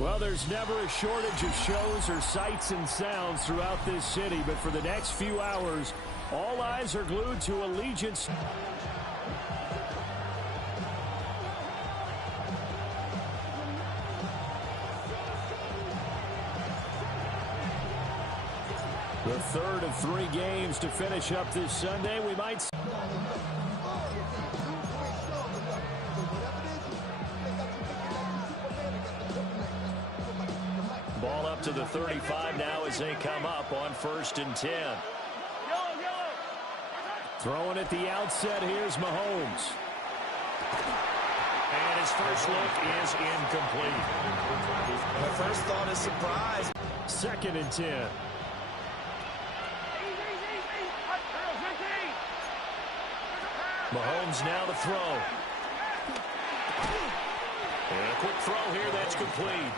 Well, there's never a shortage of shows or sights and sounds throughout this city, but for the next few hours, all eyes are glued to Allegiant. The third of 3 games to finish up this Sunday. We might see ball up to the 35 now as they come up on 1st and 10. Throwing at the outset, here's Mahomes. And his first look is incomplete. My first thought is surprise. 2nd and 10. Mahomes now to throw. And a quick throw here, that's complete.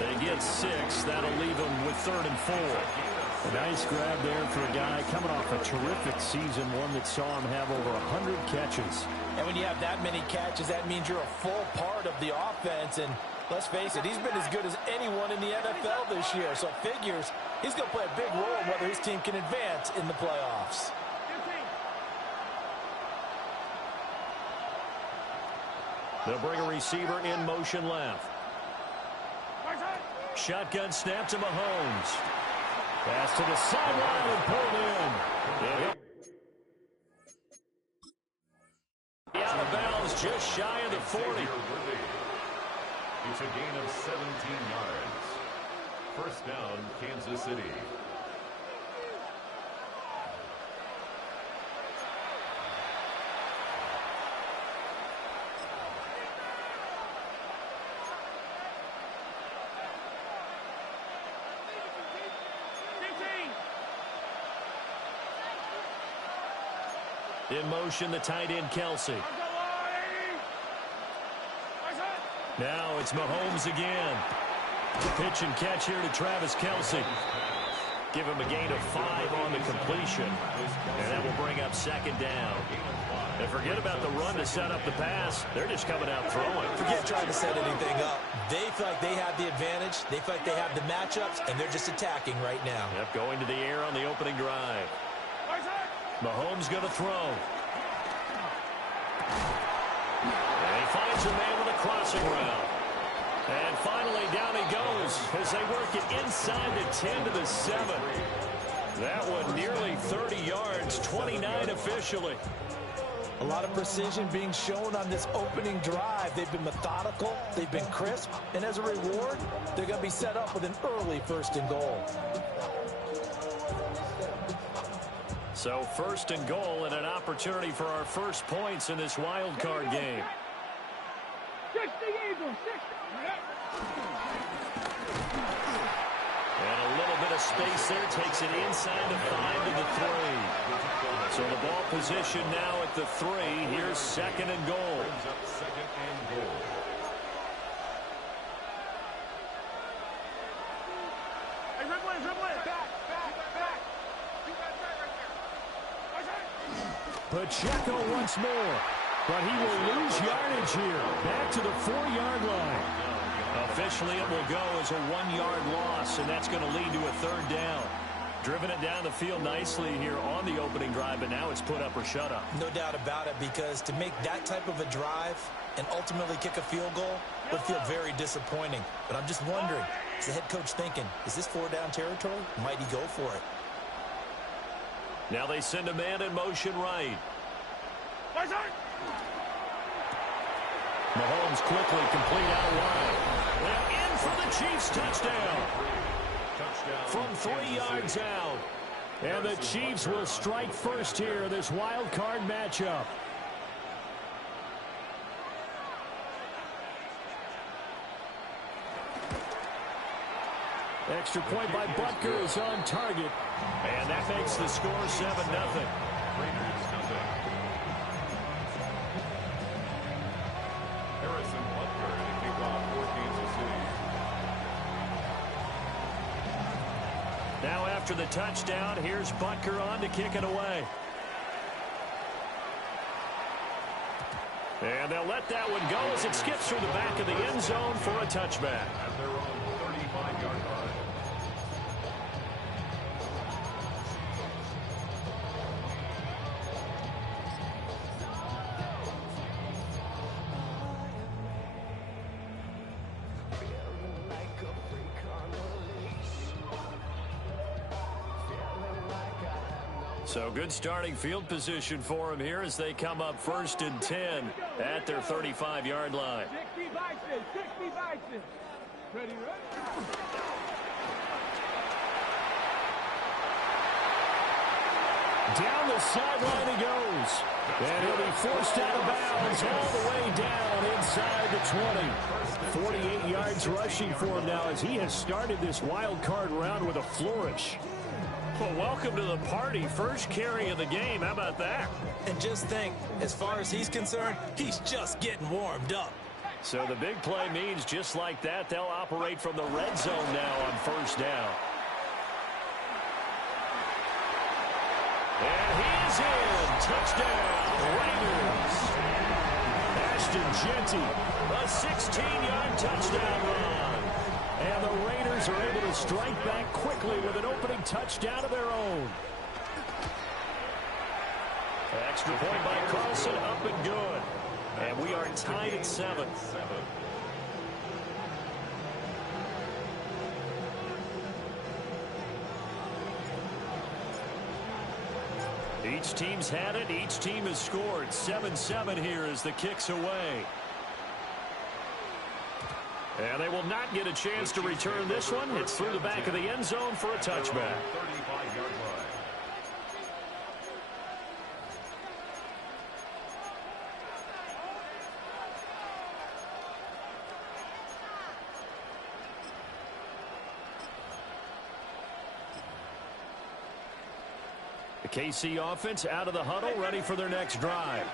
They get 6. That'll leave them with 3rd and 4. A nice grab there for a guy coming off a terrific season, one that saw him have over 100 catches. And when you have that many catches, that means you're a full part of the offense. And let's face it, he's been as good as anyone in the NFL this year. So figures he's going to play a big role in whether his team can advance in the playoffs. They'll bring a receiver in motion left. Shotgun snap to Mahomes. Pass to the sideline and pulled in. Out of bounds, just shy of the 40. It's a gain of 17 yards. First down, Kansas City. In motion, the tight end, Kelsey. Now it's Mahomes again. Pitch and catch here to Travis Kelsey. Give him a gain of 5 on the completion. And that will bring up 2nd down. And forget about the run to set up the pass. They're just coming out throwing. Forget trying to set anything up. They feel like they have the advantage. They feel like they have the matchups, and they're just attacking right now. Yep, going to the air on the opening drive. Mahomes going to throw. And he finds a man with a crossing route. And finally, down he goes as they work it inside the 10 to the 7. That one nearly 30 yards, 29 officially. A lot of precision being shown on this opening drive. They've been methodical, they've been crisp, and as a reward, they're going to be set up with an early 1st and goal. So 1st and goal and an opportunity for our first points in this wild card game. And a little bit of space there takes it inside the 5 to the 3. So the ball position now at the 3. Here's 2nd and goal. Pacheco once more, but he will lose yardage here. Back to the 4-yard line. Officially, it will go as a 1-yard loss, and that's going to lead to a 3rd down. Driven it down the field nicely here on the opening drive, but now it's put up or shut up. No doubt about it, because to make that type of a drive and ultimately kick a field goal would feel very disappointing. But I'm just wondering, is the head coach thinking, is this 4-down territory? Might he go for it? Now they send a man in motion right. Mahomes quickly complete out wide. And in for the Chiefs touchdown. From 3 yards out. And the Chiefs will strike first here in this wild card matchup. Extra point by Butker is on target. And that makes the score 7-0. Raiders nothing. Harrison Butker to kick off for Kansas City. Now after the touchdown, here's Butker on to kick it away. And they'll let that one go as it skips through the back of the end zone for a touchback. At their own 35-yard line. So good starting field position for him here as they come up 1st and 10 at their 35-yard line. 60 Bison. Ready? Down the sideline he goes. And he'll be forced out of bounds all the way down inside the 20. 48 yards rushing for him now as he has started this wild card round with a flourish. Well, welcome to the party. First carry of the game. How about that? And just think, as far as he's concerned, he's just getting warmed up. So the big play means just like that, they'll operate from the red zone now on 1st down. And he is in. Touchdown, Raiders. Ashton Jeanty, a 16-yard touchdown run. And the Raiders are able to strike back quickly with an opening touchdown of their own. Extra point by Carlson, up and good. And we are tied at 7. Each team's had it. Each team has scored. 7-7 here as the kick's away. And they will not get a chance to return this one. It's through the back of the end zone for a touchback. 35-yard line. The KC offense out of the huddle, ready for their next drive.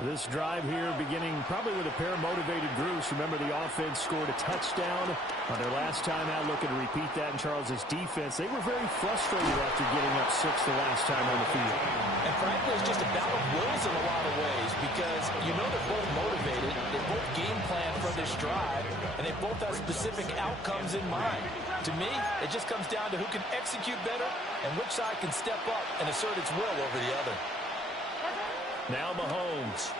This drive here beginning probably with a pair of motivated groups. Remember, the offense scored a touchdown on their last time out, looking to repeat that in Charles's defense. They were very frustrated after getting up 6 the last time on the field. And frankly, it's just a battle of wills in a lot of ways because you know they're both motivated. They both game plan for this drive, and they both have specific outcomes in mind. To me, it just comes down to who can execute better and which side can step up and assert its will over the other. Now Mahomes.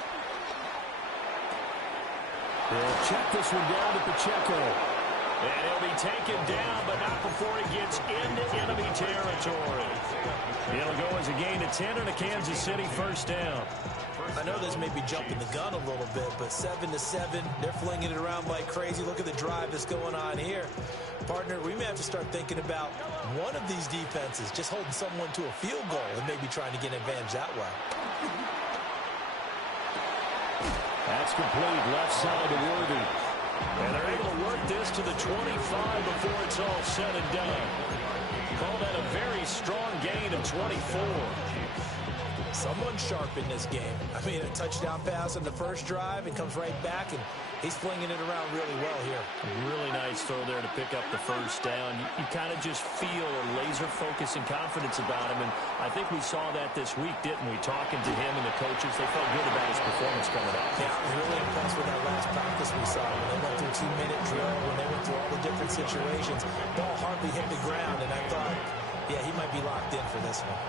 He'll check this one down to Pacheco. And he'll be taken down, but not before he gets into enemy territory. It'll go as a gain of 10 and a Kansas City 1st down. I know this may be jumping the gun a little bit, but 7-7, they're flinging it around like crazy. Look at the drive that's going on here. Partner, we may have to start thinking about one of these defenses just holding someone to a field goal and maybe trying to get an advantage that way. That's complete, left side to Worthy. And they're able to work this to the 25 before it's all said and done. Call that a very strong gain of 24. Someone sharp in this game. I mean, a touchdown pass on the first drive and comes right back, and he's flinging it around really well here. Really nice throw there to pick up the 1st down. You kind of just feel a laser focus and confidence about him, and I think we saw that this week, didn't we? Talking to him and the coaches, they felt good about his performance coming up. Yeah, I was really impressed with that last practice we saw when they went through a 2-minute drill, when they went through all the different situations. Ball hardly hit the ground, and I thought, yeah, he might be locked in for this one.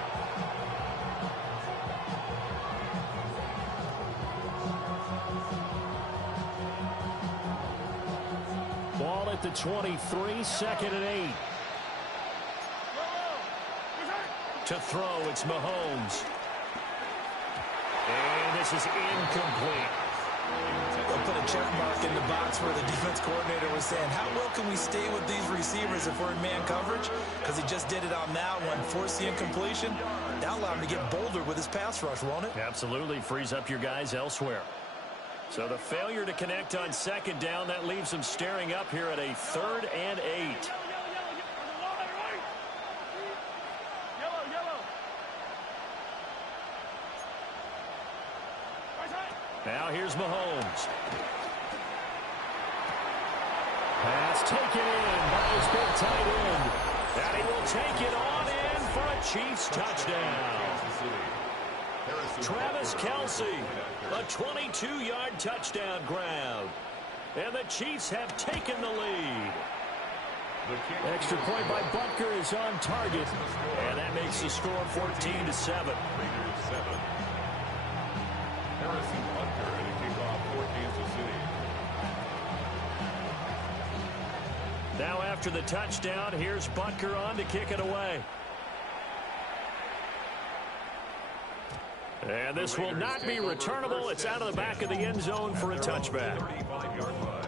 Ball at the 23, 2nd and 8. To throw, it's Mahomes. And this is incomplete. They'll put a check mark in the box where the defense coordinator was saying, how well can we stay with these receivers if we're in man coverage? Because he just did it on that one, forced the incompletion. That'll allow him to get bolder with his pass rush, won't it? Absolutely, frees up your guys elsewhere. So the failure to connect on 2nd down, that leaves them staring up here at a 3rd and 8. Now here's Mahomes. Pass taken in by his big tight end. And he will take it on in for a Chiefs touchdown. Travis Kelce, a 22-yard touchdown grab. And the Chiefs have taken the lead. Extra point by Butker is on target. And that makes the score 14-7. Harrison Butker and a kickoff for Kansas City. Now after the touchdown, here's Butker on to kick it away. And this will not be returnable. It's out of the back of the end zone for a touchback. 35-yard line.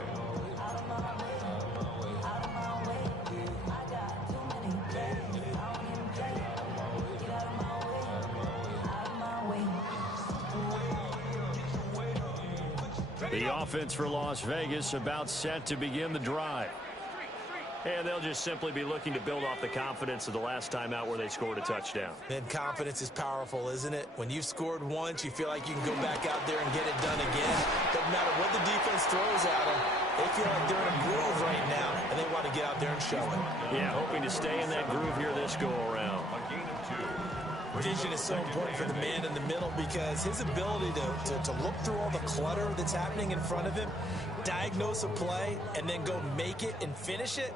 The offense for Las Vegas about set to begin the drive. And they'll just simply be looking to build off the confidence of the last time out where they scored a touchdown. And confidence is powerful, isn't it? When you've scored once, you feel like you can go back out there and get it done again. Doesn't matter what the defense throws at them. They feel like they're in a groove right now, and they want to get out there and show it. Yeah, hoping to stay in that groove here this go-around. A gain of 2. Vision is so important for the man in the middle because his ability to look through all the clutter that's happening in front of him, diagnose a play, and then go make it and finish it,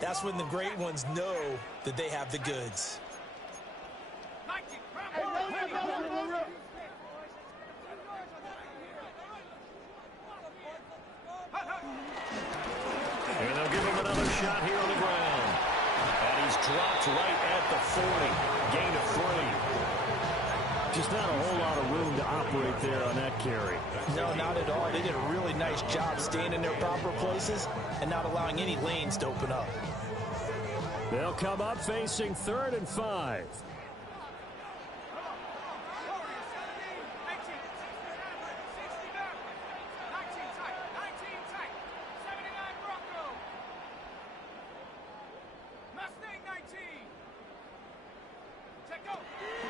that's when the great ones know that they have the goods. And they'll give him another shot here on the ground. And he's dropped right at the 40. Gain of 3. Just not a whole lot of room to operate there on that carry. No, not at all. They did a really nice job staying in their proper places and not allowing any lanes to open up. They'll come up facing 3rd and 5.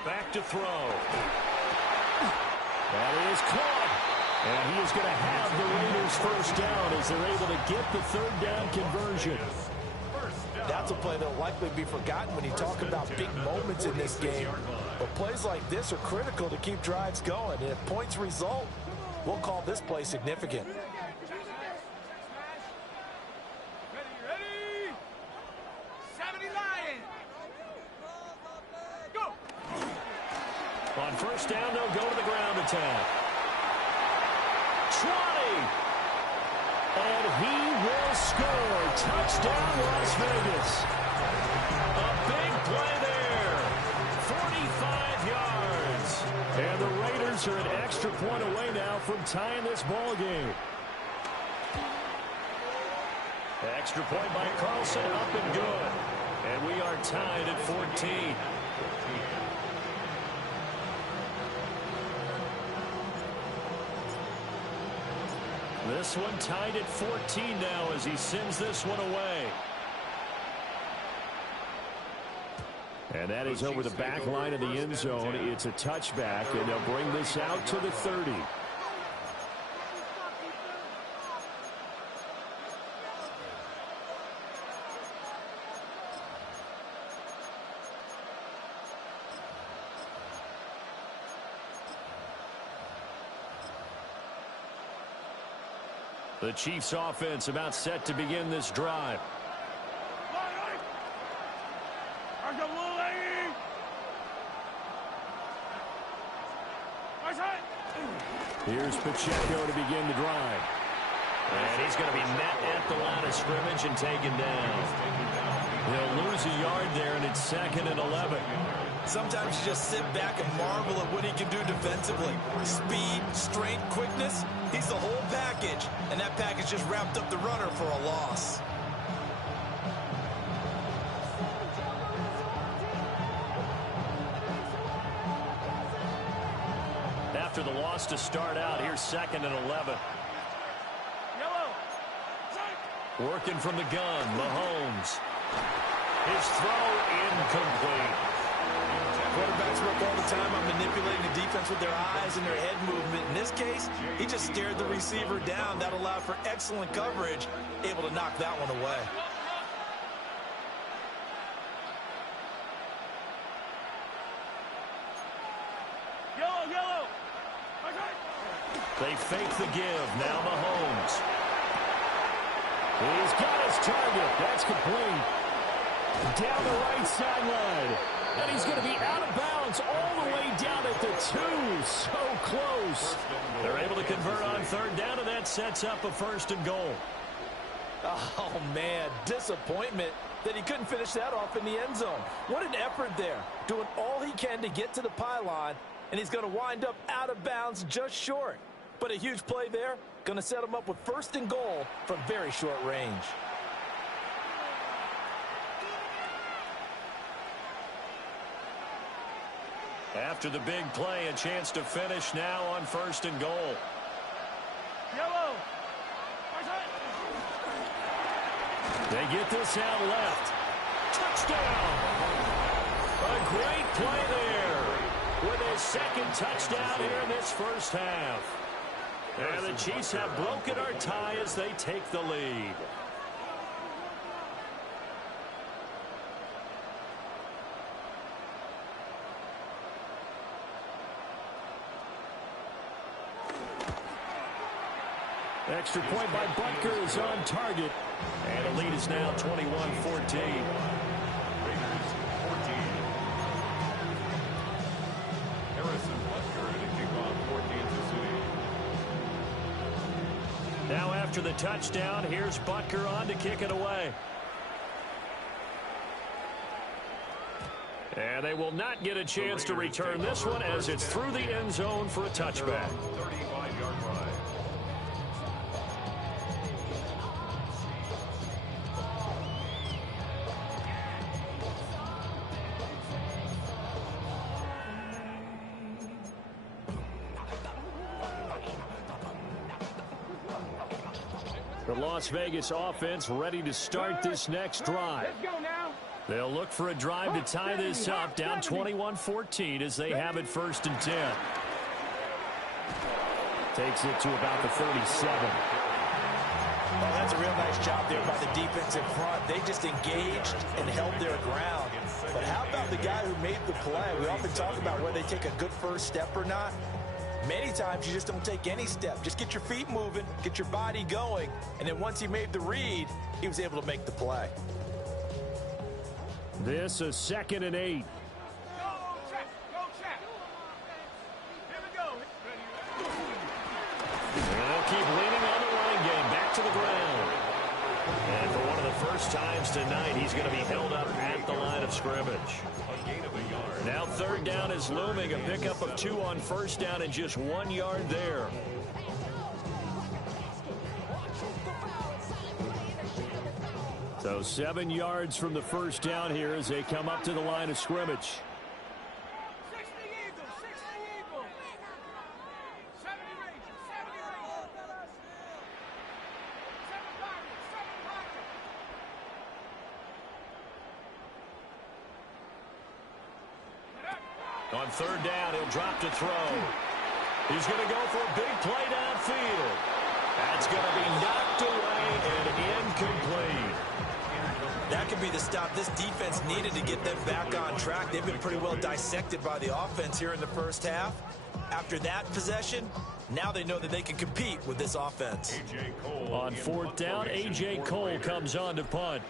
Back to throw. That is caught. And he is going to have the Raiders first down as they're able to get the 3rd down conversion. That's a play that will likely be forgotten when you talk about big moments in this game. But plays like this are critical to keep drives going. And if points result, we'll call this play significant. Ready? 70 Lions. Go. On first down, they'll go to the ground attack. 20. And he will score. Touchdown, Las Vegas. A big play there. 45 yards. And the Raiders are an extra point away now from tying this ball game. Extra point by Carlson, up and good. And we are tied at 14. This one tied at 14 now as he sends this one away. And that is over the back line of the end zone. It's a touchback, and they'll bring this out to the 30. The Chiefs offense about set to begin this drive. Here's Pacheco to begin the drive. And he's going to be met at the line of scrimmage and taken down. He'll lose a yard there, and it's 2nd and 11. Sometimes you just sit back and marvel at what he can do defensively. Speed, strength, quickness, he's the whole package. And that package just wrapped up the runner for a loss. After the loss to start out, here's 2nd and 11. Working from the gun, Mahomes. His throw incomplete. Quarterbacks work all the time on manipulating the defense with their eyes and their head movement. In this case, he just stared the receiver down. That allowed for excellent coverage, able to knock that one away. Yellow. They fake the give. Now Mahomes. He's got his target. That's complete. Down the right sideline. And he's going to be out of bounds all the way down at the 2. So close. They're able to convert on third down, and that sets up a 1st and goal. Oh, man, disappointment that he couldn't finish that off in the end zone. What an effort there, doing all he can to get to the pylon, and he's going to wind up out of bounds just short. But a huge play there, going to set him up with 1st and goal from very short range. After the big play, a chance to finish now on 1st and goal. Yellow. They get this out left. Touchdown! A great play there with his 2nd touchdown here in this first half. And the Chiefs have broken our tie as they take the lead. Extra point by Butker is on target. And the lead is now 21-14. Raiders 14. Harrison Butker to kick off for Kansas City. Now after the touchdown, here's Butker on to kick it away. And they will not get a chance to return this one as it's through the end zone for a touchback. 35-yard line. The Las Vegas offense ready to start this next drive. Let's go now. They'll look for a drive to tie this up, down 21-14 as they have it 1st and 10. Takes it to about the 37. Well, that's a real nice job there by the defense in front. They just engaged and held their ground. But how about the guy who made the play? We often talk about whether they take a good first step or not. Many times you just don't take any step. Just get your feet moving, get your body going, and then once he made the read, he was able to make the play. This is 2nd and 8. Go check. Here we go. And they'll keep leaning on the running game. Back to the ground. And for one of the first times tonight, he's going to be held up at the line of scrimmage. Now 3rd down is looming. A pickup of 2 on 1st down and just 1 yard there. So 7 yards from the first down here as they come up to the line of scrimmage. 60 Eagles. 70 Rangers. 7 Pirates. On 3rd down, he'll drop to throw. He's going to go for a big play downfield. That's going to be knocked away and incomplete. That could be the stop this defense needed to get them back on track. They've been pretty well dissected by the offense here in the first half. After that possession, now they know that they can compete with this offense. On 4th down, A.J. Cole comes on to punt.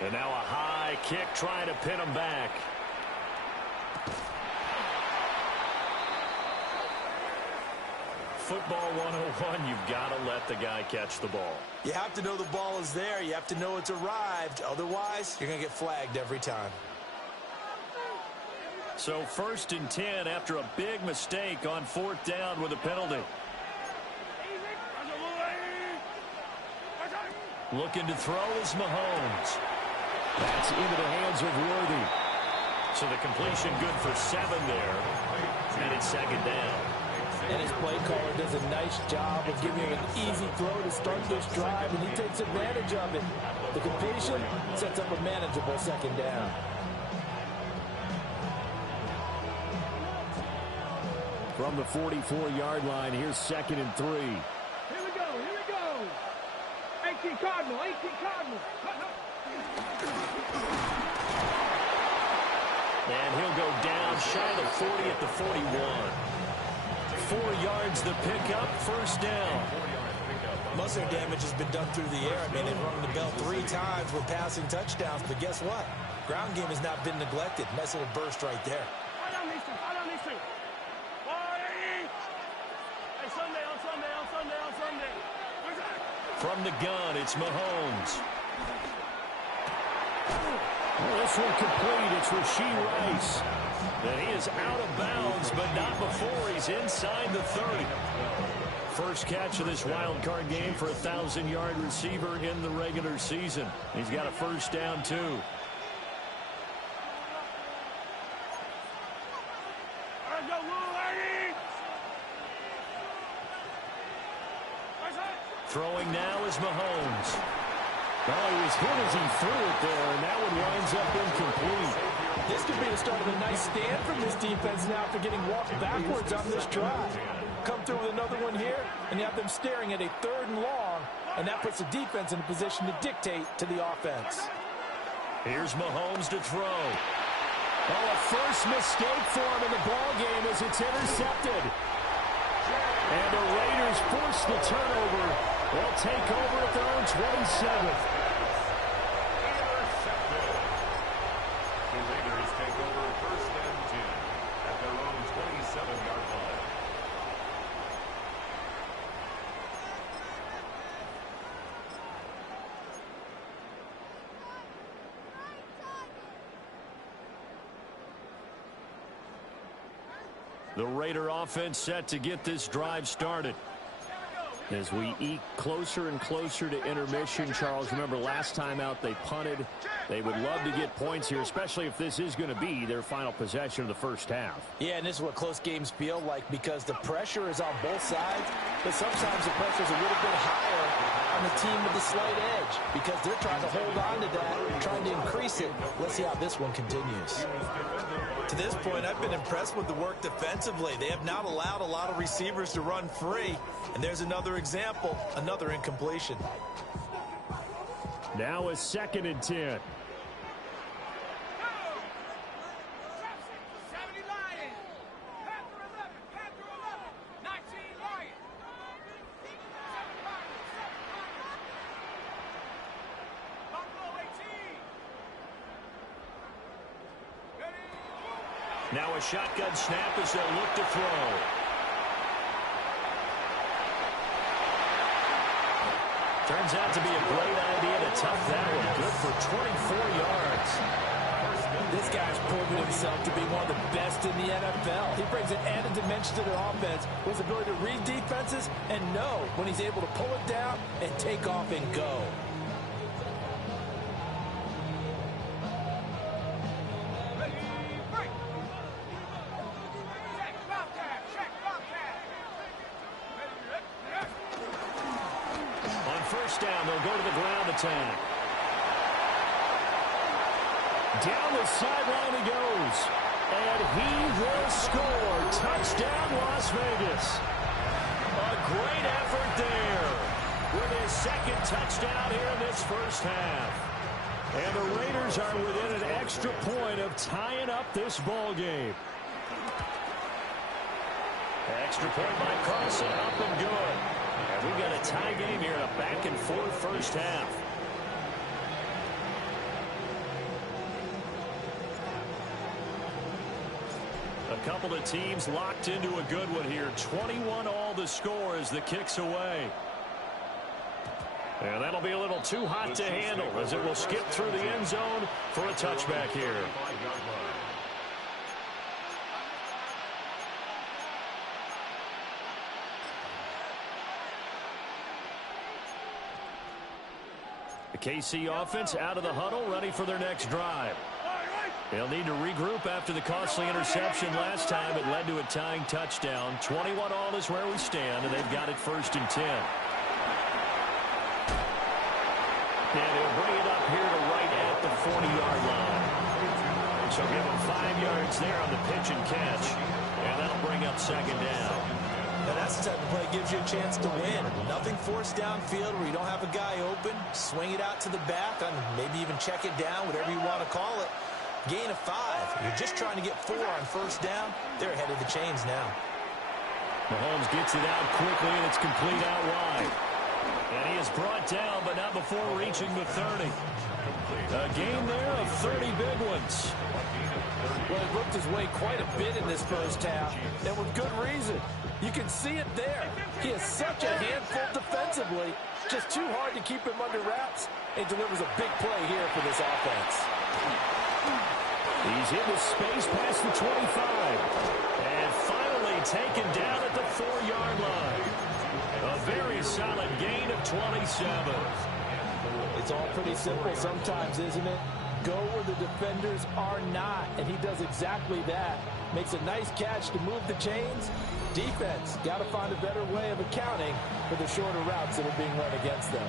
And now a high kick trying to pin him back. Football 101, you've got to let the guy catch the ball. You have to know the ball is there. You have to know it's arrived. Otherwise, you're going to get flagged every time. So 1st and 10 after a big mistake on 4th down with a penalty. Looking to throw is Mahomes. That's into the hands of Worthy. So the completion good for 7 there. And it's 2nd down. And his play caller does a nice job of giving him an easy throw to start this drive, and he takes advantage of it. The completion sets up a manageable second down. From the 44-yard line, here's 2nd and 3. Here we go, here we go. 18 Cardinal, 18 Cardinal. And he'll go down shy of the 40 at the 41. 4 yards the pickup, first down. Muscle damage has been done through the air. I mean, they've rung the bell 3 times with passing touchdowns, but guess what? Ground game has not been neglected. Nice little burst right there. Hold on these two, hold on these two. 40. Hey, Sunday, on Sunday, on Sunday, on Sunday. Where's that? From the gun, it's Mahomes. Well, this one complete. It's Rashee Rice. And he is out of bounds, but not before he's inside the 30. First catch of this wild card game for a 1,000-yard receiver in the regular season. He's got a first down, too. All right, go, Will, Eddie. Where's that? Throwing now is Mahomes. Oh, he was hit as he threw it there, and that one winds up incomplete. This could be the start of a nice stand from this defense now for getting walked backwards on this drive. Come through with another one here, and you have them staring at a 3rd and long, and that puts the defense in a position to dictate to the offense. Here's Mahomes to throw. Oh, a first mistake for him in the ball game as it's intercepted. And the Raiders force the turnover. They'll take over at their own 27th. The Raiders take over 1st and 10 at their own 27-yard line. The Raider offense set to get this drive started. As we eke closer and closer to intermission, Charles, remember last time out they punted. They would love to get points here, especially if this is going to be their final possession of the first half. Yeah, and this is what close games feel like because the pressure is on both sides, but sometimes the pressure is a little bit higher on the team with the slight edge because they're trying to hold on to that, trying to increase it. Let's see how this one continues. To this point, I've been impressed with the work defensively. They have not allowed a lot of receivers to run free. And there's another example, another incompletion. Now a 2nd and 10. 70 Lions. Panther 11, Panther 11. 19 Lions. 7 Lions, 7 Lions. Buffalo 18. Ready? Now a shotgun snap as they'll look to throw. Turns out to be a great idea to tuck that one. Good for 24 yards. This guy's proven himself to be one of the best in the NFL. He brings an added dimension to their offense with his ability to read defenses and know when he's able to pull it down and take off and go. Ready, break. Check, Bobcat, check, Bobcat. Ready, ready. On first down, they'll go to the ground attack. Down the sideline he goes. And he will score. Touchdown, Las Vegas. A great effort there with his 2nd touchdown here in this first half. And the Raiders are within an extra point of tying up this ball game. Extra point by Carson, up and good. And we've got a tie game here in a back-and-forth first half. A couple of teams locked into a good one here. 21 all the score as the kick's away. And that'll be a little too hot to handle as it will skip through the end zone for a touchback here. The KC offense out of the huddle, ready for their next drive. They'll need to regroup after the costly interception last time. It led to a tying touchdown. 21 all is where we stand, and they've got it 1st and 10. And he'll bring it up here to right at the 40-yard line. So give him 5 yards there on the pitch and catch, and that'll bring up 2nd down. Now that's the type of play that gives you a chance to win. Nothing forced downfield where you don't have a guy open. Swing it out to the back, and maybe even check it down, whatever you want to call it. Gain of 5. You're just trying to get 4 on 1st down. They're ahead of the chains now. Mahomes gets it out quickly, and it's complete out wide. And he is brought down, but not before reaching the 30. A gain there of 30 big ones. Well, he worked his way quite a bit in this 1st half, and with good reason. You can see it there. He is such a handful defensively. Just too hard to keep him under wraps, and delivers a big play here for this offense. He's into space past the 25. And finally taken down at the 4-yard line. A very solid gain of 27. It's all pretty simple sometimes, isn't it? Go where the defenders are not, and he does exactly that. Makes a nice catch to move the chains. Defense got to find a better way of accounting for the shorter routes that are being run against them.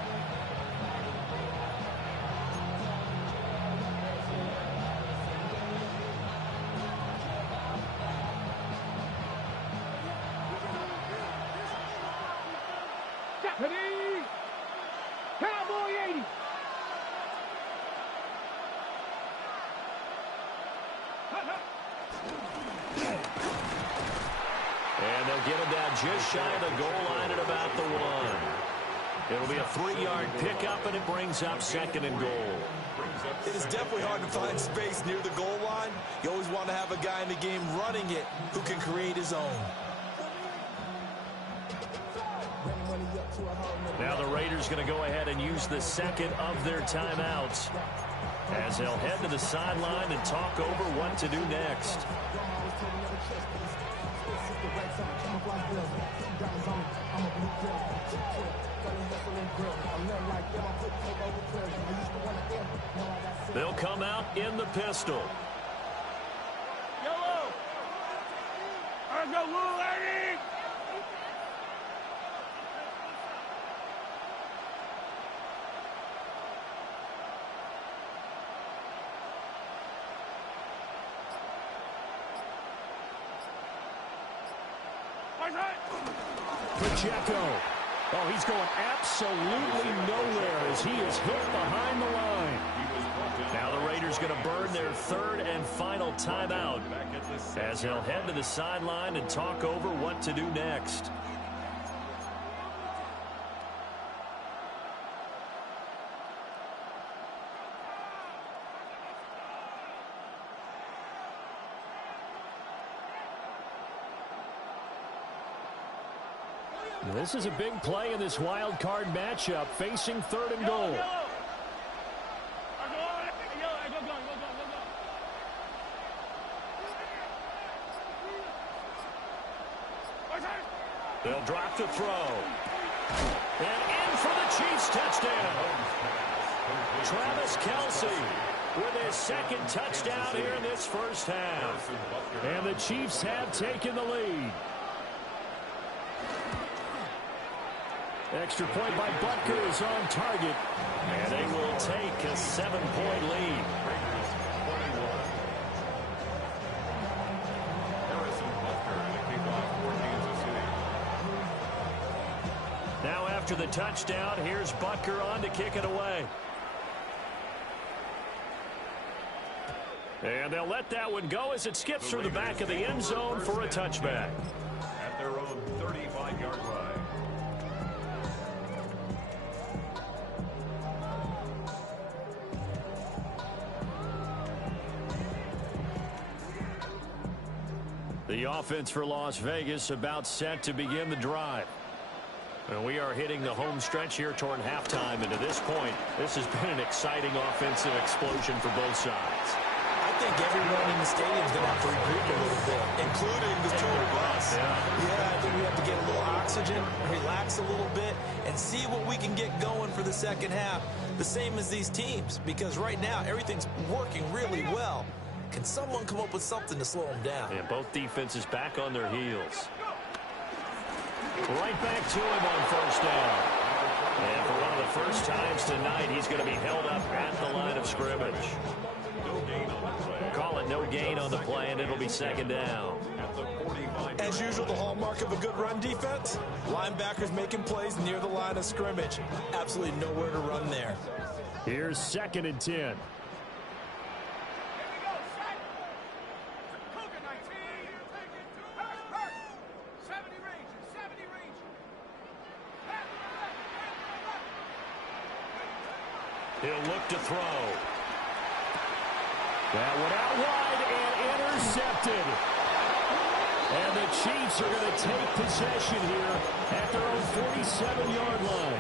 Cowboy 80. And they'll get him down just shy of the goal line at about the 1. It'll be a 3-yard pickup, and it brings up 2nd and goal. It is definitely hard to find space near the goal line. You always want to have a guy in the game running it who can create his own. Now the Raiders going to go ahead and use the 2nd of their timeouts as they'll head to the sideline and talk over what to do next. They'll come out in the pistol. Yellow. I go blue, lady. Pacheco. Oh, he's going absolutely nowhere as he is hit behind the line. Now the Raiders going to burn their 3rd and final timeout as they'll head to the sideline and talk over what to do next. This is a big play in this wild card matchup, facing 3rd and goal. They'll drop the throw. And in for the Chiefs touchdown. Travis Kelce with his 2nd touchdown here in this 1st half. And the Chiefs have taken the lead. Extra point by Butker is on target. And they will take a 7-point lead. Now after the touchdown, here's Butker on to kick it away. And they'll let that one go as it skips through the back of the end zone for a touchback. At their own 35-yard line. The offense for Las Vegas about set to begin the drive. And we are hitting the home stretch here toward halftime. And to this point, this has been an exciting offensive explosion for both sides. I think everyone in the stadium is going to have to regroup a little bit, including the two of us. Yeah, I think we have to get a little oxygen, relax a little bit, and see what we can get going for the 2nd half. The same as these teams, because right now everything's working really well. Can someone come up with something to slow him down? And both defenses back on their heels. Right back to him on first down. And for one of the first times tonight, he's going to be held up at the line of scrimmage. Call it no gain on the play, and it'll be second down. As usual, the hallmark of a good run defense, linebackers making plays near the line of scrimmage. Absolutely nowhere to run there. Here's 2nd and 10. He'll look to throw. That one out wide and intercepted. And the Chiefs are going to take possession here at their own 47-yard line.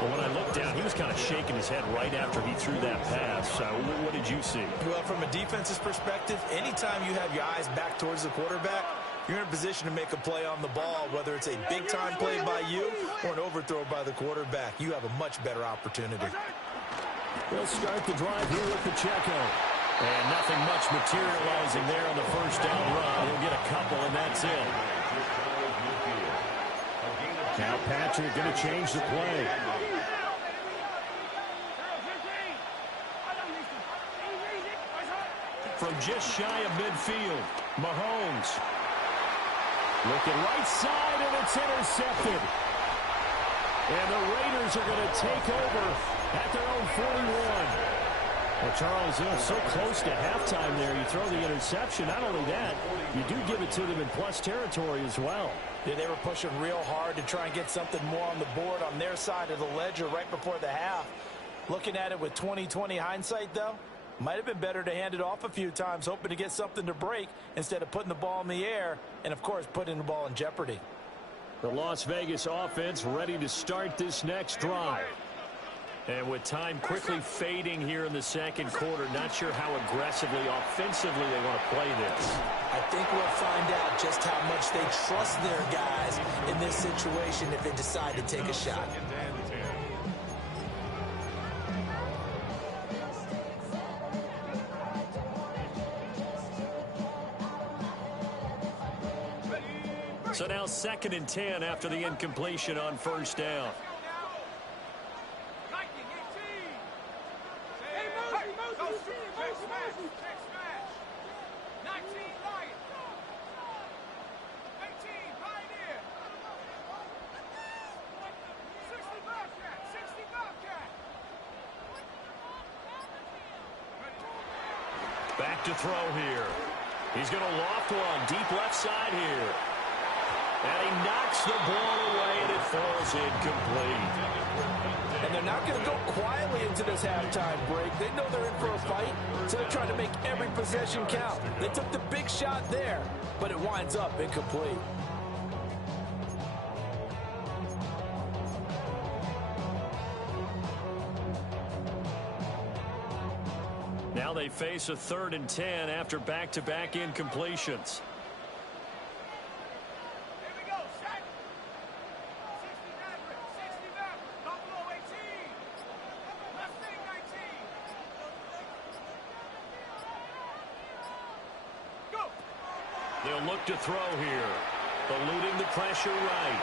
But when I looked down, he was kind of shaking his head right after he threw that pass. What did you see? Well, from a defense's perspective, anytime you have your eyes back towards the quarterback, you're in a position to make a play on the ball, whether it's a big-time play by you or an overthrow by the quarterback. You have a much better opportunity. They'll start the drive here with Pacheco. And nothing much materializing there on the first down run. He'll get a couple, and that's it. Now Patrick going to change the play. From just shy of midfield, Mahomes. Looking right side, and it's intercepted. And the Raiders are going to take over at their own 41. Well, Charles, so close to halftime there. You throw the interception. Not only that, you do give it to them in plus territory as well. Yeah, they were pushing real hard to try and get something more on the board on their side of the ledger right before the half. Looking at it with 20/20 hindsight, though, might have been better to hand it off a few times, hoping to get something to break instead of putting the ball in the air and, of course, putting the ball in jeopardy. The Las Vegas offense ready to start this next drive. And with time quickly fading here in the second quarter, not sure how aggressively, offensively they want to play this. I think we'll find out just how much they trust their guys in this situation if they decide to take a shot. So now 2nd and 10 after the incompletion on first down. Back to throw here. He's going to loft one deep left side here. And he knocks the ball away, and it falls incomplete. And they're not going to go quietly into this halftime break. They know they're in for a fight, so they're trying to make every possession count. They took the big shot there, but it winds up incomplete. Now they face a 3rd and 10 after back-to-back incompletions. They'll look to throw here. Eluding the pressure right.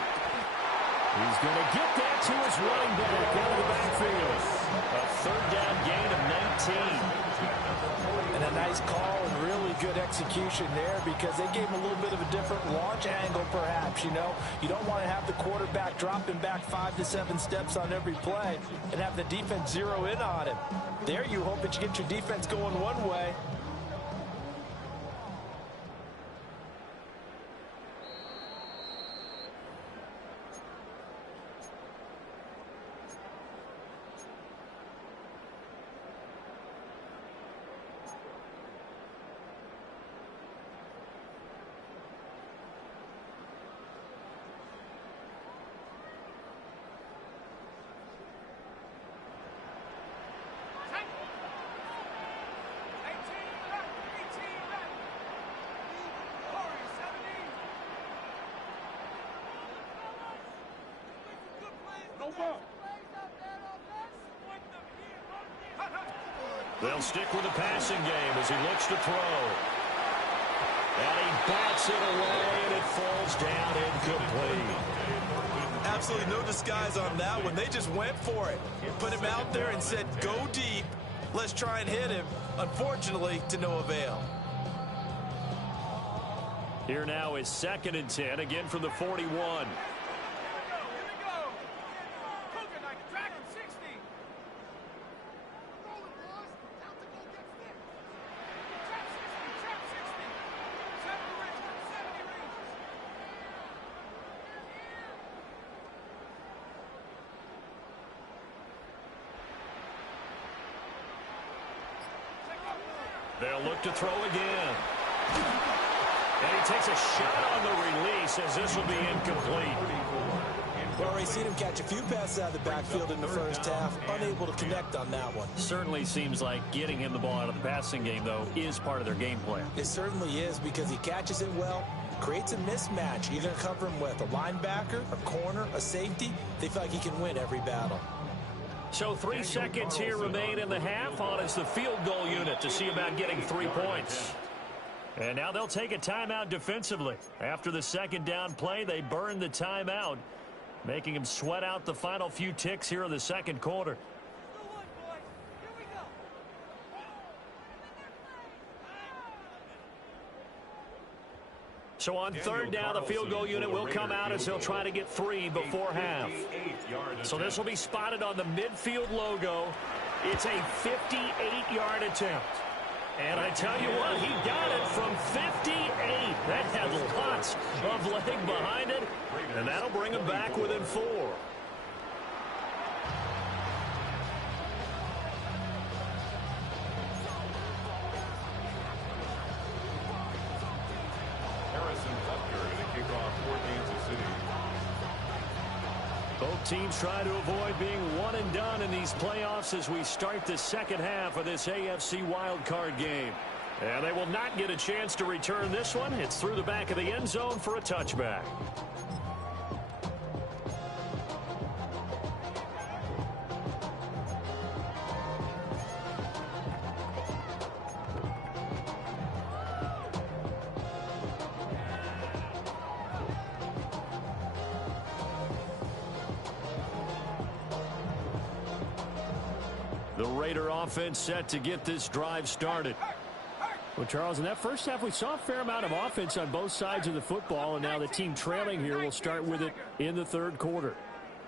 He's going to get that to his running back out of the backfield. A 3rd down gain of 19. And a nice call and really good execution there because they gave him a little bit of a different launch angle perhaps, you know. You don't want to have the quarterback dropping back 5 to 7 steps on every play and have the defense zero in on him. There you hope that you get your defense going one way. They'll stick with the passing game as he looks to throw. And he bats it away, and it falls down incomplete. Absolutely no disguise on that one. They just went for it. Put him out there and said, go deep. Let's try and hit him. Unfortunately, to no avail. Here now is 2nd and 10, again from the 41. They'll look to throw again. And he takes a shot on the release as this will be incomplete. Well, already seen him catch a few passes out of the backfield in the first half. Unable to connect on that one. Certainly seems like getting him the ball out of the passing game, though, is part of their game plan. It certainly is because he catches it well, creates a mismatch. You're going to cover him with a linebacker, a corner, a safety. They feel like he can win every battle. So 3 seconds here remain in the half. On is the field goal unit to see about getting 3 points. And now they'll take a timeout defensively. After the second down play, they burn the timeout, making him sweat out the final few ticks here in the second quarter. So on 3rd down, the field goal unit will come out as they'll try to get 3 before half. So this will be spotted on the midfield logo. It's a 58-yard attempt. And I tell you what, he got it from 58. That had lots of leg behind it. And that'll bring him back within 4. Both teams try to avoid being one and done in these playoffs as we start the second half of this AFC wildcard game. And they will not get a chance to return this one. It's through the back of the end zone for a touchback. The Raider offense set to get this drive started. Well, Charles, in that first half, we saw a fair amount of offense on both sides of the football, and now the team trailing here will start with it in the third quarter.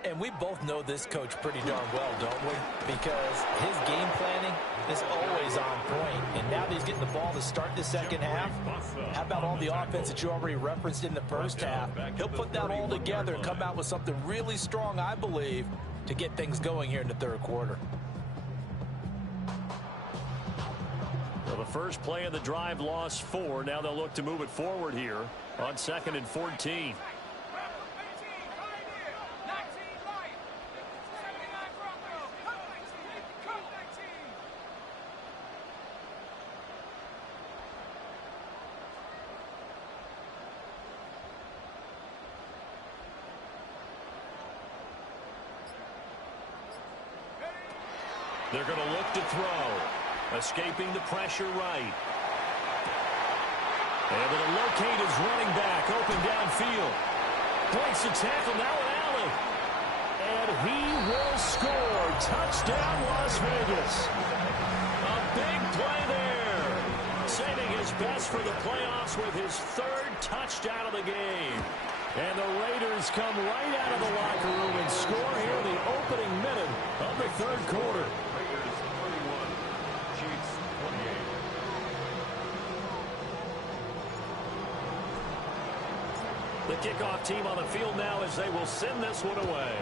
And we both know this coach pretty darn well, don't we? Because his game planning is always on point. And now that he's getting the ball to start the second half, how about all the offense that you already referenced in the first half? He'll put that all together and come out with something really strong, I believe, to get things going here in the third quarter. Well, the first play of the drive lost 4. Now they'll look to move it forward here on 2nd and 14. They're going to look to throw. Escaping the pressure right. Able to locate his running back open downfield. Breaks the tackle now at Allen. And he will score. Touchdown Las Vegas. A big play there. Saving his best for the playoffs with his 3rd touchdown of the game. And the Raiders come right out of the locker room and score here in the opening minute of the third quarter. The kickoff team on the field now as they will send this one away.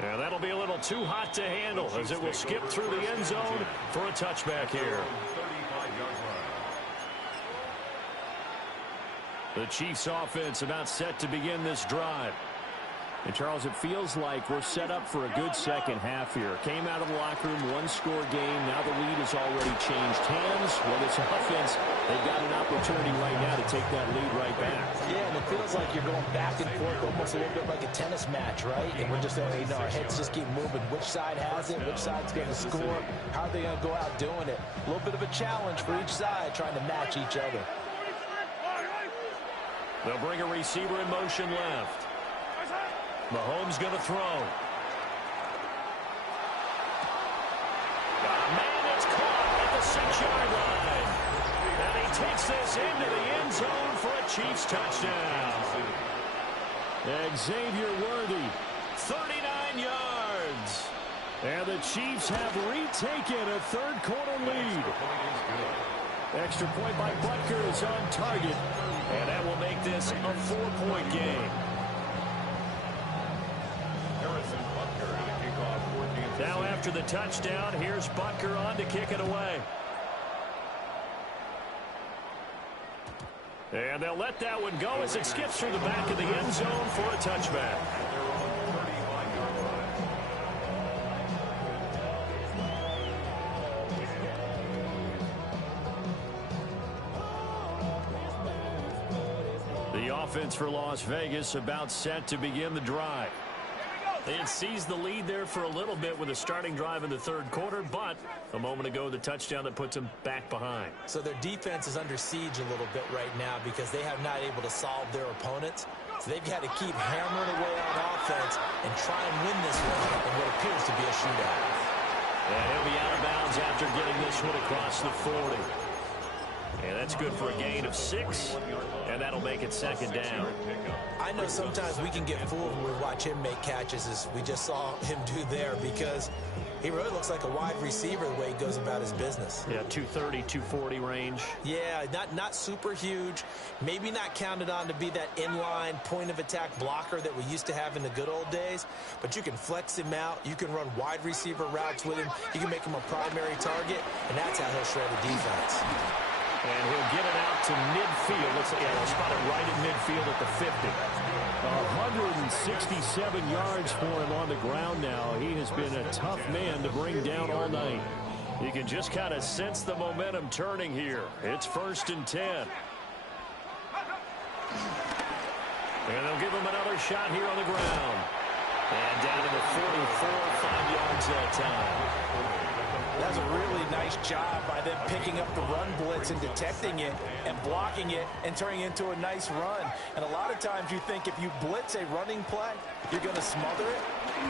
And that'll be a little too hot to handle as it will skip through the end zone for a touchback here. The Chiefs offense about set to begin this drive. And, Charles, it feels like we're set up for a good second half here. Came out of the locker room, 1-score game. Now the lead has already changed hands. Well, this offense, they've got an opportunity right now to take that lead right back. Yeah, and it feels like you're going back and forth, almost a little bit like a tennis match, right? And we're just, our heads just keep moving. Which side has it? Which side's going to score? How are they going to go out doing it? A little bit of a challenge for each side, trying to match each other. They'll bring a receiver in motion left. Mahomes going to throw. Man, it's caught at the 6-yard line. And he takes this into the end zone for a Chiefs touchdown. Xavier Worthy, 39 yards. And the Chiefs have retaken a third-quarter lead. Extra point by Butker is on target. And that will make this a 4-point game. Now after the touchdown, here's Butker on to kick it away. And they'll let that one go as it skips through the back of the end zone for a touchback. The offense for Las Vegas about set to begin the drive. They had seized the lead there for a little bit with a starting drive in the third quarter, but a moment ago, the touchdown that puts them back behind. So their defense is under siege a little bit right now because they have not able to solve their opponents. So they've got to keep hammering away on offense and try and win this one in what appears to be a shootout. And he'll be out of bounds after getting this one across the 40. And that's good for a gain of 6, and that'll make it second down. I know sometimes we can get fooled when we watch him make catches, as we just saw him do there, because he really looks like a wide receiver the way he goes about his business. Yeah, 230, 240 range. Yeah, not super huge. Maybe not counted on to be that inline point-of-attack blocker that we used to have in the good old days, but you can flex him out. You can run wide receiver routes with him. You can make him a primary target, and that's how he'll shred a defense. And he'll get it out to midfield. Let's spot it right at midfield at the 50. 167 yards for him on the ground now. He has been a tough man to bring down all night. You can just kind of sense the momentum turning here. It's 1st and 10. And they'll give him another shot here on the ground. And down to the 44, 5 yards that time. That's a really nice job by them picking up the run blitz and detecting it and blocking it and turning it into a nice run. And a lot of times you think if you blitz a running play, you're going to smother it.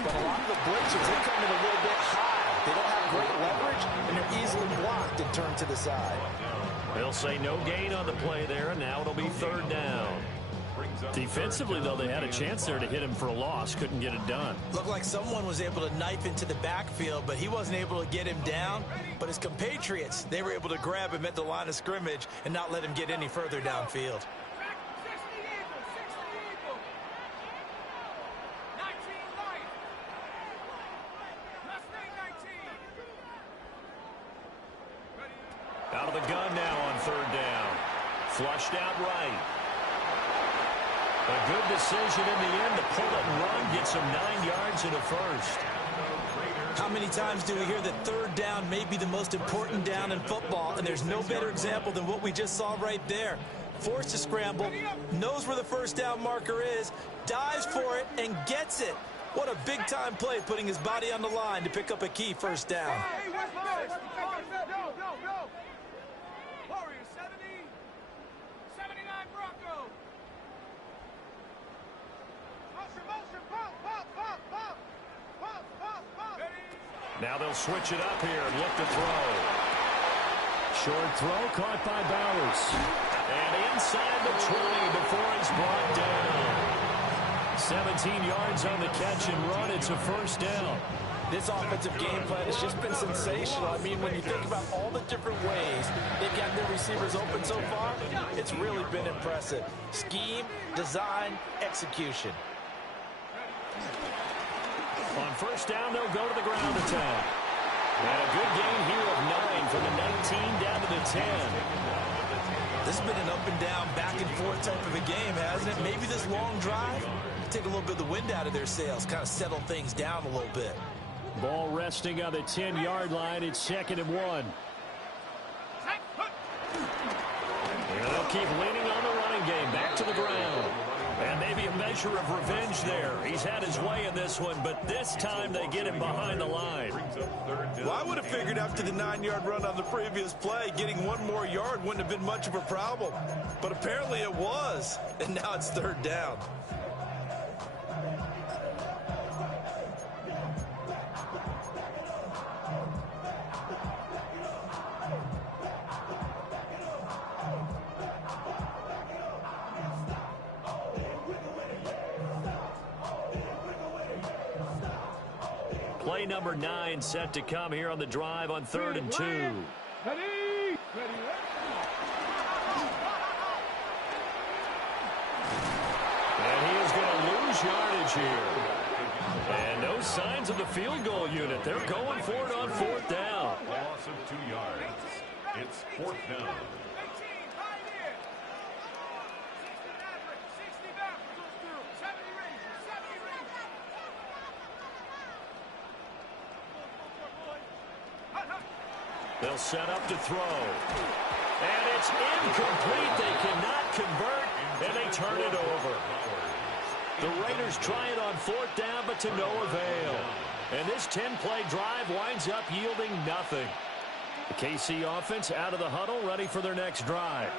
But a lot of the blitzers, they come in a little bit high. They don't have great leverage, and they're easily blocked and turned to the side. They'll say no gain on the play there, and now it'll be 3rd down. Defensively, though, they had a chance there to hit him for a loss. Couldn't get it done. Looked like someone was able to knife into the backfield, but he wasn't able to get him down. But his compatriots, they were able to grab him at the line of scrimmage and not let him get any further downfield. Out of the gun now on 3rd down. Flushed out right. A good decision in the end to pull it and run, get some 9 yards and a first. How many times do we hear that 3rd down may be the most important down in football, and there's no better example than what we just saw right there. Forced to scramble, knows where the 1st down marker is, dives for it, and gets it. What a big-time play, putting his body on the line to pick up a key 1st down. Now they'll switch it up here and look to throw. Short throw caught by Bowers. And inside the 20 before he's brought down. 17 yards on the catch and run. It's a 1st down. This offensive game plan has just been sensational. I mean, when you think about all the different ways they've gotten their receivers open so far, it's really been impressive. Scheme, design, execution. On 1st down, they'll go to the ground attack. And a good gain here of 9 from the 19 down to the 10. This has been an up and down, back and forth type of a game, hasn't it? Maybe this long drive take a little bit of the wind out of their sails, kind of settle things down a little bit. Ball resting on the 10-yard line. It's 2nd and 1. And they'll keep leaning on the running game. Back to the ground. And maybe measure of revenge there. He's had his way in this one, but this time they get him behind the line. Well, I would have figured after the 9-yard run on the previous play, getting one more yard wouldn't have been much of a problem. But apparently it was, and now it's 3rd down. Play number 9 set to come here on the drive on 3rd and 2. Ready? And he is going to lose yardage here. And no signs of the field goal unit. They're going for it on 4th down. Loss of 2 yards. It's 4th down. They'll set up to throw. And it's incomplete. They cannot convert, and they turn it over. The Raiders try it on 4th down, but to no avail. And this 10-play drive winds up yielding nothing. The KC offense out of the huddle, ready for their next drive.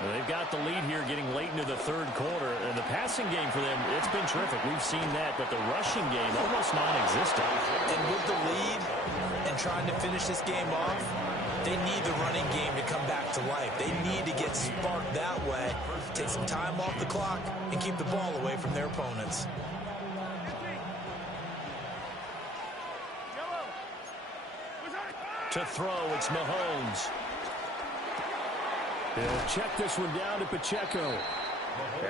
And they've got the lead here getting late into the 3rd quarter. And the passing game for them, it's been terrific. We've seen that, but the rushing game almost non-existent. And with the lead and trying to finish this game off, they need the running game to come back to life. They need to get sparked that way, take some time off the clock, and keep the ball away from their opponents. To throw, it's Mahomes. They'll check this one down to Pacheco.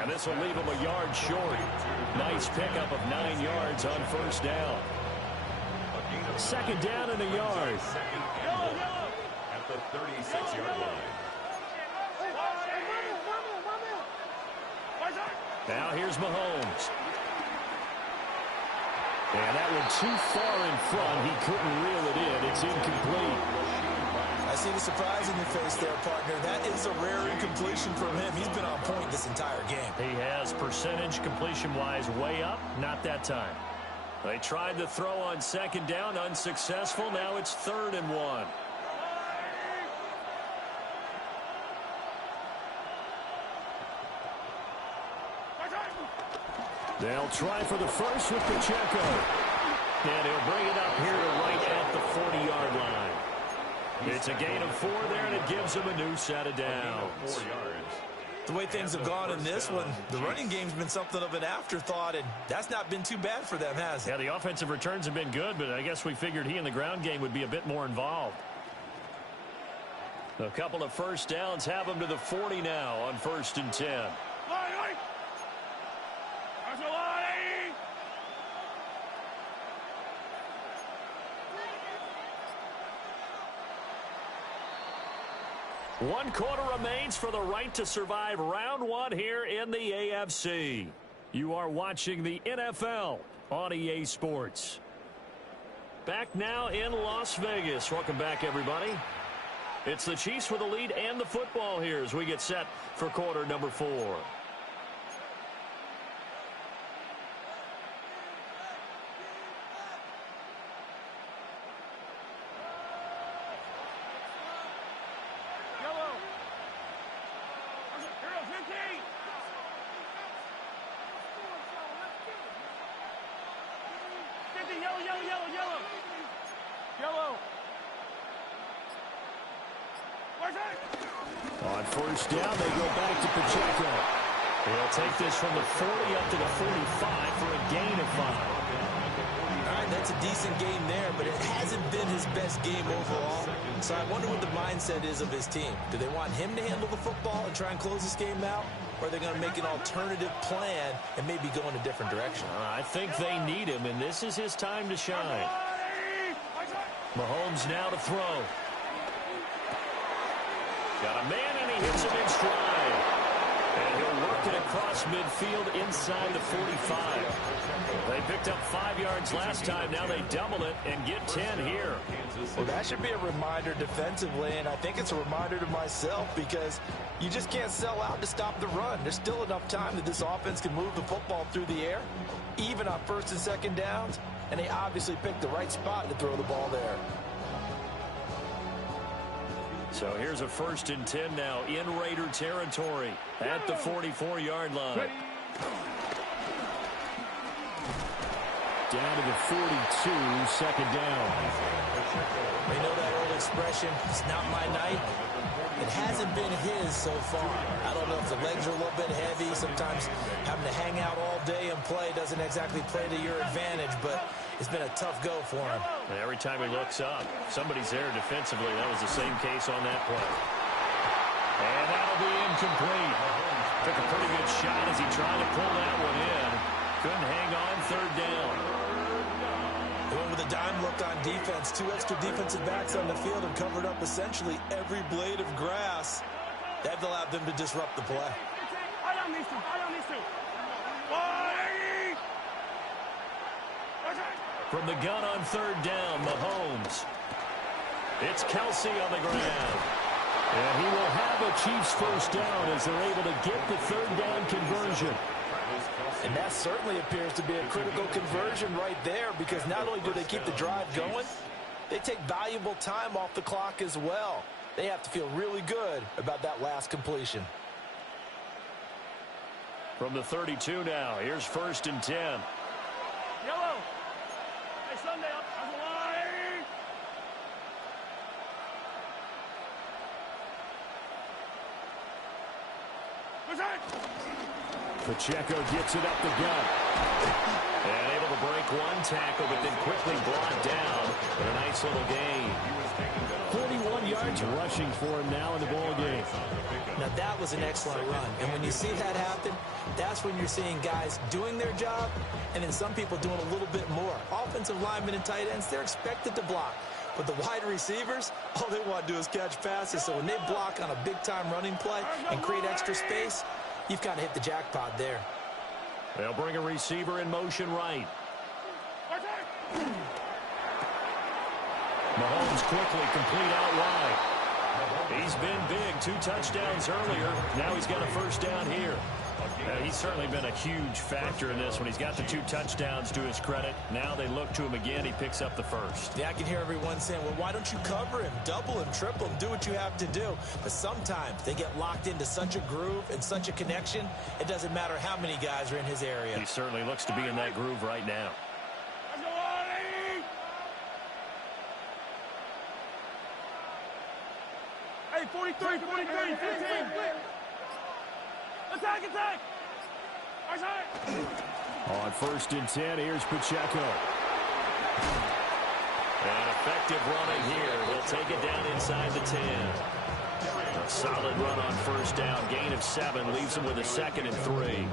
And this will leave him a yard short. Nice pickup of 9 yards on 1st down. 2nd down and a yard. At the 36-yard line. Now here's Mahomes. And that one too far in front. He couldn't reel it in. It's incomplete. I see the surprise in your face there, partner. That is a rare incompletion from him. He's been on point this entire game. He has percentage completion-wise way up. Not that time. They tried to throw on 2nd down, unsuccessful. Now it's 3rd and 1. They'll try for the first with Pacheco. And he'll bring it up here to right at the 40-yard line. It's a gain of 4 there, and it gives him a new set of downs. 4 yards. The way things have gone in this one, the running game's been something of an afterthought, and that's not been too bad for them, has it? Yeah, the offensive returns have been good, but I guess we figured he in the ground game would be a bit more involved. A couple of 1st downs have him to the 40 now on 1st and 10. One quarter remains for the right to survive round 1 here in the AFC. You are watching the NFL on EA Sports. Back now in Las Vegas. Welcome back, everybody. It's the Chiefs with the lead and the football here as we get set for quarter number 4. On 1st down, they go back to Pacheco. He'll take this from the 40 up to the 45 for a gain of 5. All right, that's a decent game there, but it hasn't been his best game overall. So I wonder what the mindset is of his team. Do they want him to handle the football and try and close this game out? Or are they going to make an alternative plan and maybe go in a different direction? I think they need him, and this is his time to shine. Mahomes now to throw. Got a man, and he hits him in stride. And he'll work it across midfield inside the 45. They picked up 5 yards last time. Now they double it and get 10 here. Well, that should be a reminder defensively, and I think it's a reminder to myself because you just can't sell out to stop the run. There's still enough time that this offense can move the football through the air, even on first and second downs, and they obviously picked the right spot to throw the ball there. So here's a 1st and 10 now in Raider territory at the 44-yard line. Down to the 42, second down. You know that old expression, it's not my night? It hasn't been his so far. I don't know if the legs are a little bit heavy. Sometimes having to hang out all day and play doesn't exactly play to your advantage, but it's been a tough go for him. And every time he looks up, somebody's there defensively. That was the same case on that play. And that'll be incomplete. Took a pretty good shot as he tried to pull that one in. Couldn't hang on 3rd down. They went with a dime look on defense. 2 extra defensive backs on the field and covered up essentially every blade of grass. That allowed them to disrupt the play. From the gun on 3rd down, Mahomes. It's Kelce on the ground. And he will have a Chiefs 1st down as they're able to get the 3rd down conversion. And that certainly appears to be a critical conversion right there because not only do they keep the drive going, they take valuable time off the clock as well. They have to feel really good about that last completion. From the 32 now, here's 1st and 10. Yellow. Hey, Sunday, that's a lie. Pacheco gets it up the gut. And able to break one tackle, but then quickly brought down with a nice little gain. 41 yards rushing for him now in the ball game. Now that was an excellent run. And when you see that happen, that's when you're seeing guys doing their job and then some people doing a little bit more. Offensive linemen and tight ends, they're expected to block. But the wide receivers, all they want to do is catch passes. So when they block on a big-time running play and create extra space, you've kind of hit the jackpot there. They'll bring a receiver in motion right. Mahomes quickly complete out wide. He's been big. 2 touchdowns earlier. Now he's got a 1st down here. He's certainly been a huge factor in this when he's got the 2 touchdowns to his credit. Now they look to him again. He picks up the 1st. Yeah, I can hear everyone saying, well, why don't you cover him, double him, triple him, do what you have to do. But sometimes they get locked into such a groove and such a connection, it doesn't matter how many guys are in his area. He certainly looks to be in that groove right now. Hey, 43, 15. Attack. On 1st and 10, here's Pacheco. An effective running here. He'll take it down inside the 10. A solid run on 1st down. Gain of 7 leaves him with a 2nd and 3.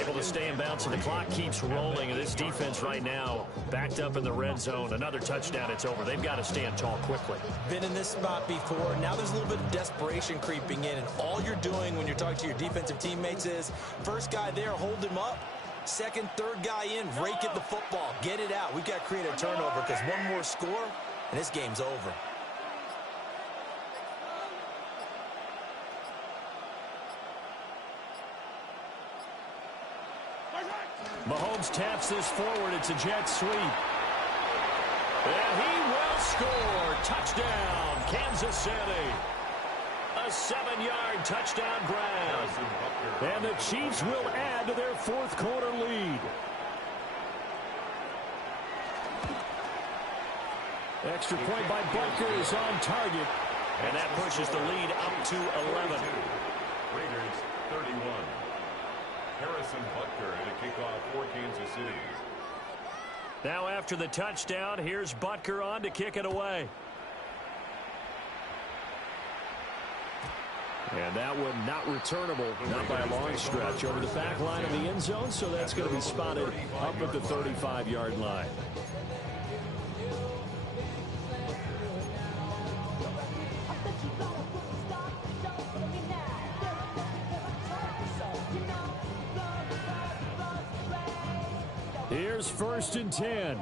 Able to stay in bounds, and the clock keeps rolling. And this defense right now backed up in the red zone. Another touchdown, it's over. They've got to stand tall quickly. Been in this spot before. Now there's a little bit of desperation creeping in. And all you're doing when you're talking to your defensive teammates is, first guy there, hold him up. Second, third guy in, rake at the football. Get it out. We've got to create a turnover because one more score, and this game's over. Mahomes taps this forward. It's a jet sweep. And he will score. Touchdown, Kansas City. A 7-yard touchdown grab. And the Chiefs will add to their 4th quarter lead. Extra point by Butker is on target. And that pushes the lead up to 11. Raiders 31. Harrison Butker at a kickoff for Kansas City. Now after the touchdown, here's Butker on to kick it away. And that one not returnable, not by a long stretch, over the back line of the end zone, so that's going to be spotted up at the 35-yard line. Here's 1st and 10.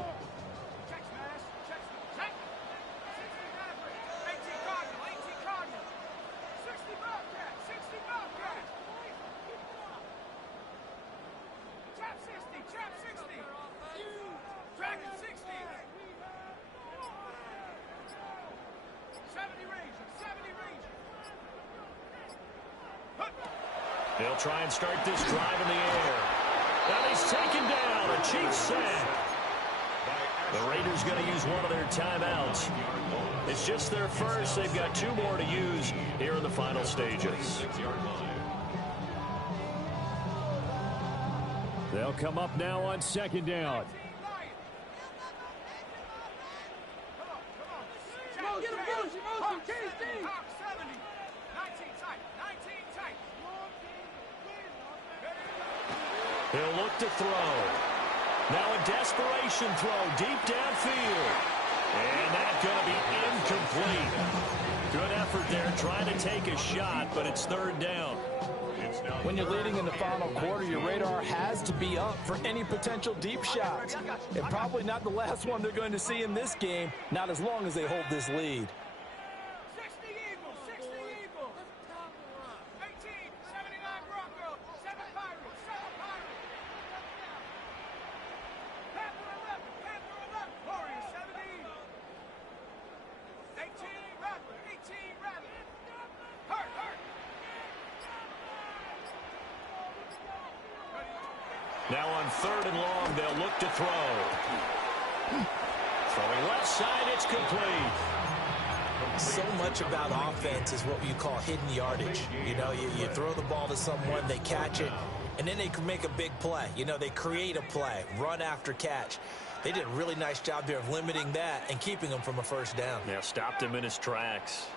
They'll try and start this drive in the air. And he's taken down. A Chiefs sack. The Raiders going to use one of their timeouts. It's just their first. They've got 2 more to use here in the final stages. They'll come up now on 2nd down. He'll look to throw. Now a desperation throw deep downfield. And that's going to be incomplete. Good effort there trying to take a shot, but it's 3rd down. When you're leading in the final quarter, your radar has to be up for any potential deep shots. And probably not the last one they're going to see in this game, not as long as they hold this lead. Now on 3rd and long, they'll look to throw. Throwing left side, it's complete. So much about offense is what you call hidden yardage. You know, you throw the ball to someone, they catch it, and then they can make a big play. You know, they create a play, run after catch. They did a really nice job there of limiting that and keeping him from a 1st down. Yeah, stopped him in his tracks.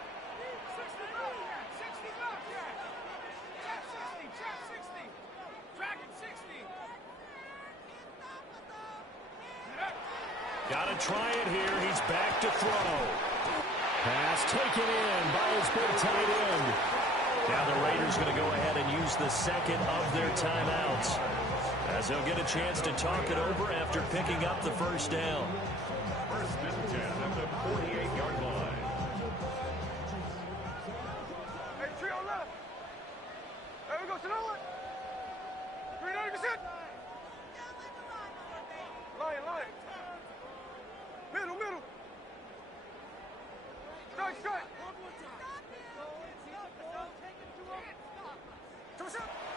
Got to try it here. He's back to throw. Pass taken in by his big tight end. Now the Raiders going to go ahead and use the 2nd of their timeouts, as they'll get a chance to talk it over after picking up the 1st down. 1st and 10 at the 48-yard line. Hey, tree on left. There we go. Sit on it. 390%. Lion. Middle. Strike.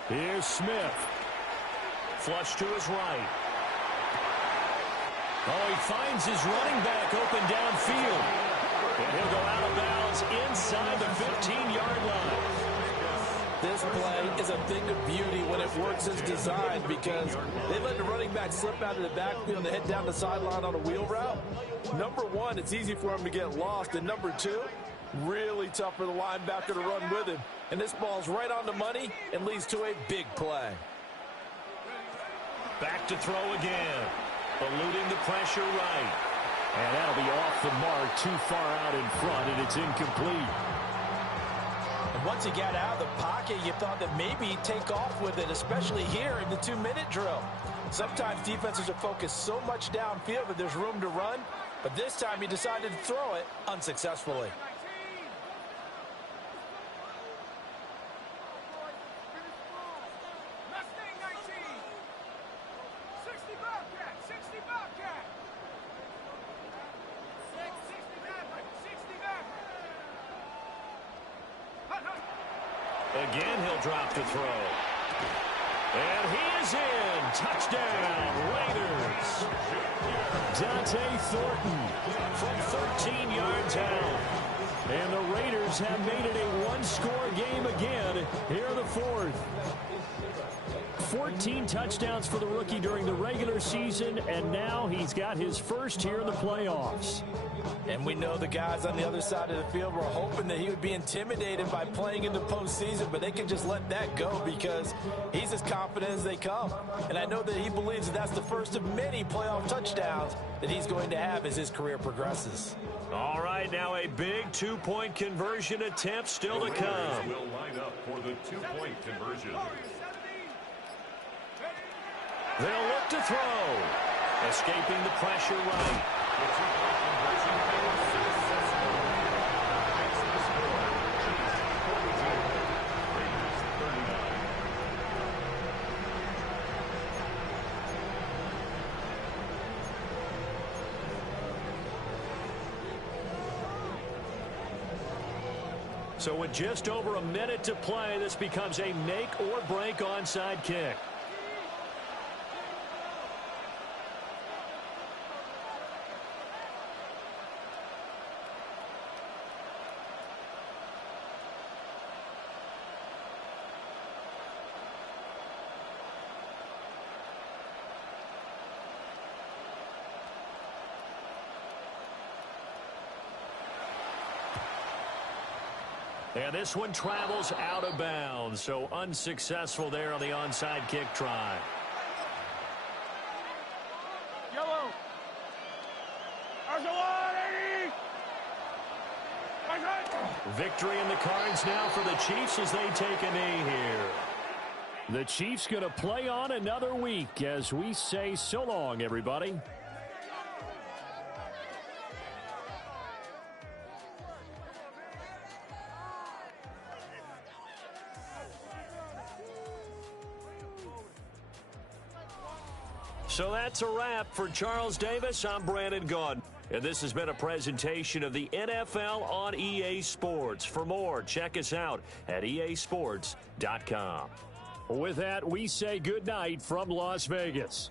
Here's Smith. Flush to his right. Oh, he finds his running back open downfield. And he'll go out of bounds inside the 15-yard line. This play is a thing of beauty when it works as designed, because they let the running back slip out of the backfield and head down the sideline on a wheel route. Number 1, it's easy for him to get lost. And number 2, really tough for the linebacker to run with him. And this ball's right on the money and leads to a big play. Back to throw again. Eluding the pressure right. And that'll be off the mark, too far out in front, and it's incomplete. And once he got out of the pocket, you thought that maybe he'd take off with it, especially here in the 2-minute drill. Sometimes defenses are focused so much downfield that there's room to run, but this time he decided to throw it unsuccessfully. Again, he'll drop to throw. And he is in. Touchdown, Raiders. Dante Thornton From 13 yards out. And the Raiders have made it a one-score game again here in the 4th. 14 touchdowns for the rookie during the regular season, and now he's got his first here in the playoffs. And we know the guys on the other side of the field were hoping that he would be intimidated by playing in the postseason, but they can just let that go because he's as confident as they come. And I know that he believes that that's the first of many playoff touchdowns that he's going to have as his career progresses. All right, now a big two-point conversion attempt still to come. Will line up for the two-point conversion. They'll look to throw. Escaping the pressure right. The two-point conversion failed successfully. Makes the score Chiefs 42, Raiders 39. So with just over a minute to play, this becomes a make-or-break onside kick. And this one travels out of bounds, so unsuccessful there on the onside kick try. Yellow. Victory in the cards now for the Chiefs as they take a knee here. The Chiefs going to play on another week as we say so long, everybody. So that's a wrap for Charles Davis. I'm Brandon Gaudin. And this has been a presentation of the NFL on EA Sports. For more, check us out at easports.com. With that, we say good night from Las Vegas.